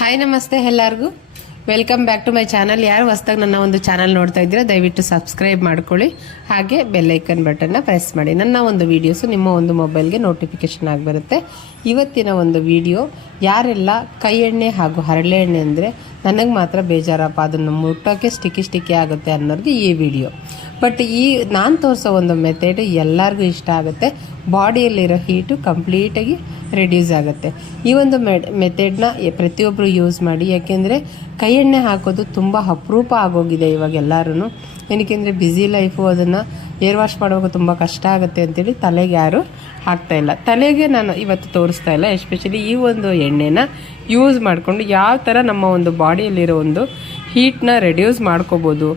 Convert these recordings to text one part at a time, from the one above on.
Hi ನಮಸ್ತೆ ಎಲ್ಲರಿಗೂ welcome back to my channel. ಯಾರು ಹೊಸದಾಗಿ ನನ್ನ ಒಂದು ಚಾನಲ್ ನೋಡ್ತಾ ಇದ್ದೀರಾ ದಯವಿಟ್ಟು ಸಬ್ಸ್ಕ್ರೈಬ್ ಮಾಡ್ಕೊಳ್ಳಿ, ಹಾಗೆ ಬೆಲ್ ಐಕನ್ ಬಟನ್ನ ಪ್ರೆಸ್ ಮಾಡಿ. ನನ್ನ ಒಂದು ವೀಡಿಯೋಸು ನಿಮ್ಮ ಒಂದು ಮೊಬೈಲ್ಗೆ ನೋಟಿಫಿಕೇಶನ್ ಆಗಿ ಬರುತ್ತೆ. ಇವತ್ತಿನ ಒಂದು ವಿಡಿಯೋ ಯಾರೆಲ್ಲ ಕೈ ಎಣ್ಣೆ ಹಾಗೂ ಹರಳೆ ಎಣ್ಣೆ ಅಂದರೆ ನನಗೆ ಮಾತ್ರ ಬೇಜಾರಪ್ಪ, ಅದನ್ನು ಮುಟ್ಟೋಕ್ಕೆ ಸ್ಟಿಕ್ಕಿ ಆಗುತ್ತೆ ಅನ್ನೋರಿಗೆ ಈ ವಿಡಿಯೋ. ಬಟ್ ಈ ನಾನು ತೋರಿಸೋ ಒಂದು ಮೆಥಡ್ ಎಲ್ಲರಿಗೂ ಇಷ್ಟ ಆಗುತ್ತೆ. ಬಾಡಿಯಲ್ಲಿರೋ ಹೀಟು ಕಂಪ್ಲೀಟಾಗಿ ರಿಡ್ಯೂಸ್ ಆಗುತ್ತೆ. ಈ ಒಂದು ಮೆಥಡ್ನ ಪ್ರತಿಯೊಬ್ಬರು ಯೂಸ್ ಮಾಡಿ, ಯಾಕೆಂದರೆ ಕೈ ಎಣ್ಣೆ ಹಾಕೋದು ತುಂಬ ಅಪರೂಪ ಆಗೋಗಿದೆ ಇವಾಗ ಎಲ್ಲರೂ. ಏನಕ್ಕೆಂದರೆ ಬ್ಯುಸಿ ಲೈಫು, ಅದನ್ನು ಏರ್ ವಾಶ್ ಮಾಡುವಾಗ ತುಂಬ ಕಷ್ಟ ಆಗುತ್ತೆ ಅಂತೇಳಿ ತಲೆಗೆ ಯಾರು ಹಾಕ್ತಾಯಿಲ್ಲ. ತಲೆಗೆ ನಾನು ಇವತ್ತು ತೋರಿಸ್ತಾ ಇಲ್ಲ. ಎಸ್ಪೆಷಲಿ ಈ ಒಂದು ಎಣ್ಣೆನ ಯೂಸ್ ಮಾಡಿಕೊಂಡು ಯಾವ ಥರ ನಮ್ಮ ಒಂದು ಬಾಡಿಯಲ್ಲಿರೋ ಒಂದು ಹೀಟ್ನ ರೆಡ್ಯೂಸ್ ಮಾಡ್ಕೋಬೋದು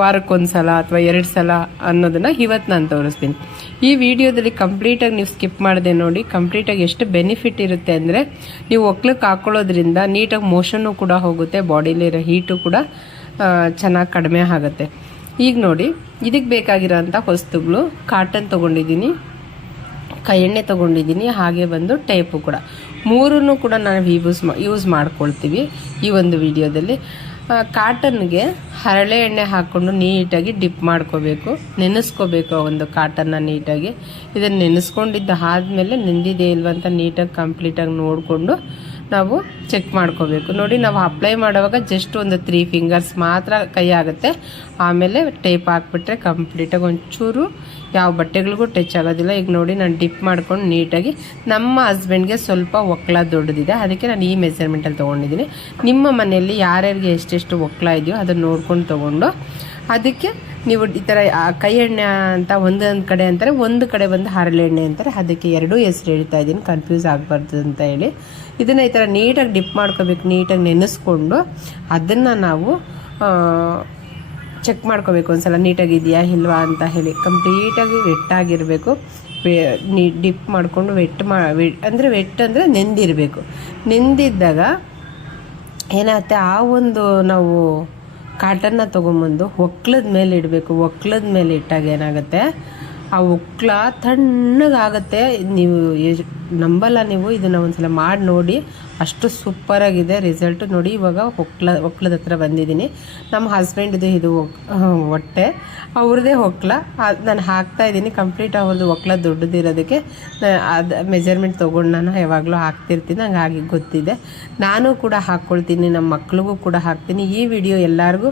ವಾರಕ್ಕೊಂದು ಸಲ ಅಥವಾ 2 ಸಲ ಅನ್ನೋದನ್ನು ಇವತ್ತು ನಾನು ತೋರಿಸ್ತೀನಿ. ಈ ವಿಡಿಯೋದಲ್ಲಿ ಕಂಪ್ಲೀಟಾಗಿ ನೀವು ಸ್ಕಿಪ್ ಮಾಡದೆ ನೋಡಿ. ಕಂಪ್ಲೀಟಾಗಿ ಎಷ್ಟು ಬೆನಿಫಿಟ್ ಇರುತ್ತೆ ಅಂದರೆ, ನೀವು ಒಕ್ಲಕ್ಕೆ ಹಾಕ್ಕೊಳ್ಳೋದ್ರಿಂದ ನೀಟಾಗಿ ಮೋಷನ್ನು ಕೂಡ ಹೋಗುತ್ತೆ, ಬಾಡಿಲಿರೋ ಹೀಟು ಕೂಡ ಚೆನ್ನಾಗಿ ಕಡಿಮೆ ಆಗುತ್ತೆ. ಈಗ ನೋಡಿ, ಇದಕ್ಕೆ ಬೇಕಾಗಿರೋಂಥ ವಸ್ತುಗಳು ಕಾಟನ್ ತೊಗೊಂಡಿದ್ದೀನಿ, ಕೈ ಎಣ್ಣೆ ತೊಗೊಂಡಿದ್ದೀನಿ, ಹಾಗೆ ಬಂದು ಟೇಪು ಕೂಡ. ಮೂರನ್ನು ಕೂಡ ನಾವು ಯೂಸ್ ಮಾಡ್ಕೊಳ್ತೀವಿ ಈ ಒಂದು ವಿಡಿಯೋದಲ್ಲಿ. ಕಾಟನ್ಗೆ ಹರಳೆ ಎಣ್ಣೆ ಹಾಕ್ಕೊಂಡು ನೀಟಾಗಿ ಡಿಪ್ ಮಾಡ್ಕೋಬೇಕು, ನೆನೆಸ್ಕೋಬೇಕು ಒಂದು ಕಾಟನ್ನ ನೀಟಾಗಿ. ಇದನ್ನು ನೆನೆಸ್ಕೊಂಡಿದ್ದ ಆದಮೇಲೆ ನೆಂದಿದೆ ಇಲ್ವಂತ ನೀಟಾಗಿ ಕಂಪ್ಲೀಟಾಗಿ ನೋಡಿಕೊಂಡು ನಾವು ಚೆಕ್ ಮಾಡ್ಕೋಬೇಕು. ನೋಡಿ, ನಾವು ಅಪ್ಲೈ ಮಾಡುವಾಗ ಜಸ್ಟ್ ಒಂದು 3 ಫಿಂಗರ್ಸ್ ಮಾತ್ರ ಕೈ ಆಗುತ್ತೆ. ಆಮೇಲೆ ಟೇಪ್ ಹಾಕ್ಬಿಟ್ರೆ ಕಂಪ್ಲೀಟಾಗಿ ಒಂಚೂರು ಯಾವ ಬಟ್ಟೆಗಳಿಗೂ ಟಚ್ ಆಗೋದಿಲ್ಲ. ಈಗ ನೋಡಿ, ನಾನು ಡಿಪ್ ಮಾಡ್ಕೊಂಡು ನೀಟಾಗಿ, ನಮ್ಮ ಹಸ್ಬೆಂಡ್ಗೆ ಸ್ವಲ್ಪ ಒಕ್ಲ ದೊಡ್ಡದಿದೆ, ಅದಕ್ಕೆ ನಾನು ಈ ಮೆಜರ್ಮೆಂಟಲ್ಲಿ ತೊಗೊಂಡಿದ್ದೀನಿ. ನಿಮ್ಮ ಮನೆಯಲ್ಲಿ ಯಾರ್ಯಾರಿಗೆ ಎಷ್ಟೆಷ್ಟು ಒಕ್ಲ ಇದೆಯೋ ಅದನ್ನು ನೋಡ್ಕೊಂಡು ತೊಗೊಂಡು, ಅದಕ್ಕೆ ನೀವು ಈ ಥರ ಕೈ ಎಣ್ಣೆ ಅಂತ ಒಂದೊಂದು ಕಡೆ ಅಂತಾರೆ, ಒಂದು ಕಡೆ ಬಂದು ಹರಳೆ ಎಣ್ಣೆ ಅಂತಾರೆ. ಅದಕ್ಕೆ 2 ಹೆಸರು ಹೇಳ್ತಾ ಇದ್ದೀನಿ, ಕನ್ಫ್ಯೂಸ್ ಆಗಬಾರ್ದು ಅಂತ ಹೇಳಿ. ಇದನ್ನು ಈ ಥರ ನೀಟಾಗಿ ಡಿಪ್ ಮಾಡ್ಕೋಬೇಕು, ನೀಟಾಗಿ ನೆನೆಸ್ಕೊಂಡು ಅದನ್ನು ನಾವು ಚೆಕ್ ಮಾಡ್ಕೋಬೇಕು ಒಂದ್ಸಲ ನೀಟಾಗಿದೆಯಾ ಇಲ್ವಾ ಅಂತ ಹೇಳಿ. ಕಂಪ್ಲೀಟಾಗಿ ವೆಟ್ಟಾಗಿರಬೇಕು. ಡಿಪ್ ಮಾಡಿಕೊಂಡು ವೆಟ್ ಅಂದರೆ ನೆಂದಿರಬೇಕು. ನೆಂದಿದ್ದಾಗ ಏನಾಗುತ್ತೆ, ಆ ಒಂದು ನಾವು ಕಾಟನ್ನ ತೊಗೊಂಬಂದು ಒಕ್ಲದ ಮೇಲೆ ಇಡಬೇಕು. ಒಕ್ಲದ ಮೇಲೆ ಇಟ್ಟಾಗ ಏನಾಗುತ್ತೆ, ಆ ಒಕ್ಲ ತಣ್ಣಗಾಗುತ್ತೆ. ನೀವು ನಂಬಲ್ಲ, ನೀವು ಇದನ್ನು ಒಂದ್ಸಲ ಮಾಡಿ ನೋಡಿ, ಅಷ್ಟು ಸೂಪರಾಗಿದೆ ರಿಸಲ್ಟು. ನೋಡಿ, ಇವಾಗ ಒಕ್ಲದ ಹತ್ರ ಬಂದಿದ್ದೀನಿ. ನಮ್ಮ ಹಸ್ಬೆಂಡ್ದು ಇದು ಹೊಟ್ಟೆ, ಅವ್ರದ್ದೇ ಒಕ್ಲ. ನಾನು ಹಾಕ್ತಾಯಿದ್ದೀನಿ ಕಂಪ್ಲೀಟ್. ಅವ್ರದ್ದು ಒಕ್ಲ ದೊಡ್ಡದಿರೋದಕ್ಕೆ ಅದು ಮೆಜರ್ಮೆಂಟ್ ತೊಗೊಂಡು ನಾನು ಯಾವಾಗಲೂ ಹಾಕ್ತಿರ್ತೀನಿ, ಹಂಗಾಗಿ ಗೊತ್ತಿದೆ. ನಾನು ಕೂಡ ಹಾಕ್ಕೊಳ್ತೀನಿ, ನಮ್ಮ ಮಕ್ಳಿಗೂ ಕೂಡ ಹಾಕ್ತೀನಿ. ಈ ವಿಡಿಯೋ ಎಲ್ಲರಿಗೂ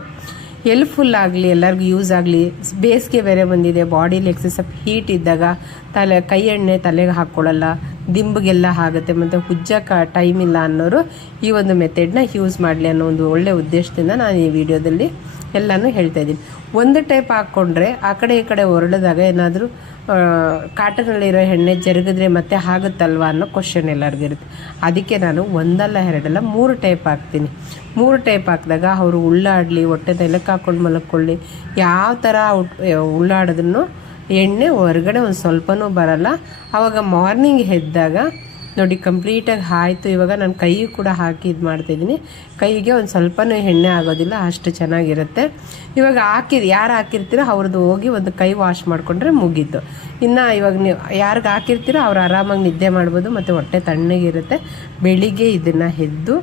ಹೆಲ್ಪ್ಫುಲ್ ಆಗಲಿ, ಎಲ್ಲರಿಗೂ ಯೂಸ್ ಆಗಲಿ. ಬೇಸಿಗೆ ಬೇರೆ ಬಂದಿದೆ, ಬಾಡಿಲಿ ಎಕ್ಸೆಸ್ ಹೀಟ್ ಇದ್ದಾಗ ಕೈ ಎಣ್ಣೆ ತಲೆಗೆ ಹಾಕ್ಕೊಳ್ಳಲ್ಲ, ದಿಂಬಿಗೆಲ್ಲ ಆಗುತ್ತೆ, ಮತ್ತು ಹುಜ್ಜಕ್ಕೆ ಟೈಮ್ ಇಲ್ಲ ಅನ್ನೋರು ಈ ಒಂದು ಮೆಥಡ್ನ ಯೂಸ್ ಮಾಡಲಿ ಅನ್ನೋ ಒಂದು ಒಳ್ಳೆಯ ಉದ್ದೇಶದಿಂದ ನಾನು ಈ ವಿಡಿಯೋದಲ್ಲಿ ಎಲ್ಲನೂ ಹೇಳ್ತಾ ಇದ್ದೀನಿ. ಒಂದು ಟೈಪ್ ಹಾಕ್ಕೊಂಡ್ರೆ ಆ ಕಡೆ ಈ ಕಡೆ ಹೊರಳಿದಾಗ ಏನಾದರೂ ಕಾಟನಲ್ಲಿರೋ ಎಣ್ಣೆ ಜರುಗಿದ್ರೆ ಮತ್ತೆ ಆಗುತ್ತಲ್ವ ಅನ್ನೋ ಕ್ವಶನ್ ಎಲ್ಲರಿಗೂ ಇರುತ್ತೆ. ಅದಕ್ಕೆ ನಾನು 1 ಅಲ್ಲ 2 ಅಲ್ಲ 3 ಟೈಪ್ ಹಾಕ್ತೀನಿ. 3 ಟೈಪ್ ಹಾಕಿದಾಗ ಅವರು ಉಳ್ಳಾಡಲಿ, ಹೊಟ್ಟೆ ತೈಲಕ್ಕೆ ಹಾಕ್ಕೊಂಡು ಮಲ್ಕೊಳ್ಳಿ, ಯಾವ ಥರ ಉಳ್ಳಾಡಿದ್ರೂ ಎಣ್ಣೆ ಹೊರಗಡೆ ಒಂದು ಸ್ವಲ್ಪನೂ ಬರಲ್ಲ. ಆವಾಗ ಮಾರ್ನಿಂಗ್ ಎದ್ದಾಗ ನೋಡಿ ಕಂಪ್ಲೀಟಾಗಿ ಆಯಿತು. ಇವಾಗ ನಾನು ಕೈಗೆ ಕೂಡ ಹಾಕಿ ಇದು ಮಾಡ್ತಾಯಿದ್ದೀನಿ. ಕೈಗೆ ಒಂದು ಸ್ವಲ್ಪನೂ ಎಣ್ಣೆ ಆಗೋದಿಲ್ಲ, ಅಷ್ಟು ಚೆನ್ನಾಗಿರುತ್ತೆ. ಇವಾಗ ಯಾರು ಹಾಕಿರ್ತೀರೋ ಅವ್ರದ್ದು ಹೋಗಿ ಒಂದು ಕೈ ವಾಶ್ ಮಾಡಿಕೊಂಡ್ರೆ ಮುಗೀತು. ಇನ್ನು ಇವಾಗ ನೀವು ಯಾರಿಗೆ ಹಾಕಿರ್ತೀರೋ ಅವ್ರು ಆರಾಮಾಗಿ ನಿದ್ದೆ ಮಾಡ್ಬೋದು, ಮತ್ತು ಹೊಟ್ಟೆ ತಣ್ಣಗಿರುತ್ತೆ. ಬೆಳಿಗ್ಗೆ ಇದನ್ನು ಎದ್ದು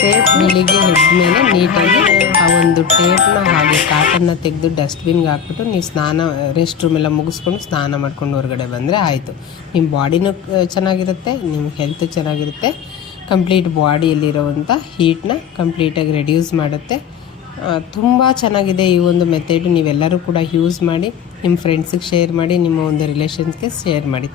ಟೇಪ್ ಬೆಳಿಗ್ಗೆ ಎದ್ಮೇಲೆ ನೀಟಾಗಿ ಆ ಒಂದು ಟೇಪ್ನ ಹಾಗೆ ಕಾಟನ್ನ ತೆಗೆದು ಡಸ್ಟ್ಬಿನ್ಗೆ ಹಾಕ್ಬಿಟ್ಟು ನೀವು ರೆಸ್ಟ್ ರೂಮೆಲ್ಲ ಮುಗಿಸ್ಕೊಂಡು ಸ್ನಾನ ಮಾಡ್ಕೊಂಡು ಹೊರಗಡೆ ಬಂದರೆ ಆಯಿತು. ನಿಮ್ಮ ಬಾಡಿನೂ ಚೆನ್ನಾಗಿರುತ್ತೆ, ನಿಮ್ಮ ಹೆಲ್ತ್ ಚೆನ್ನಾಗಿರುತ್ತೆ. ಕಂಪ್ಲೀಟ್ ಬಾಡಿಯಲ್ಲಿರೋವಂಥ ಹೀಟ್ನ ಕಂಪ್ಲೀಟಾಗಿ ರೆಡ್ಯೂಸ್ ಮಾಡುತ್ತೆ. ತುಂಬ ಚೆನ್ನಾಗಿದೆ ಈ ಒಂದು ಮೆಥಡ್. ನೀವೆಲ್ಲರೂ ಕೂಡ ಯೂಸ್ ಮಾಡಿ, ನಿಮ್ಮ ಫ್ರೆಂಡ್ಸಿಗೆ ಶೇರ್ ಮಾಡಿ, ನಿಮ್ಮ ಒಂದು ರಿಲೇಷನ್ಸ್ಗೆ ಶೇರ್ ಮಾಡಿ.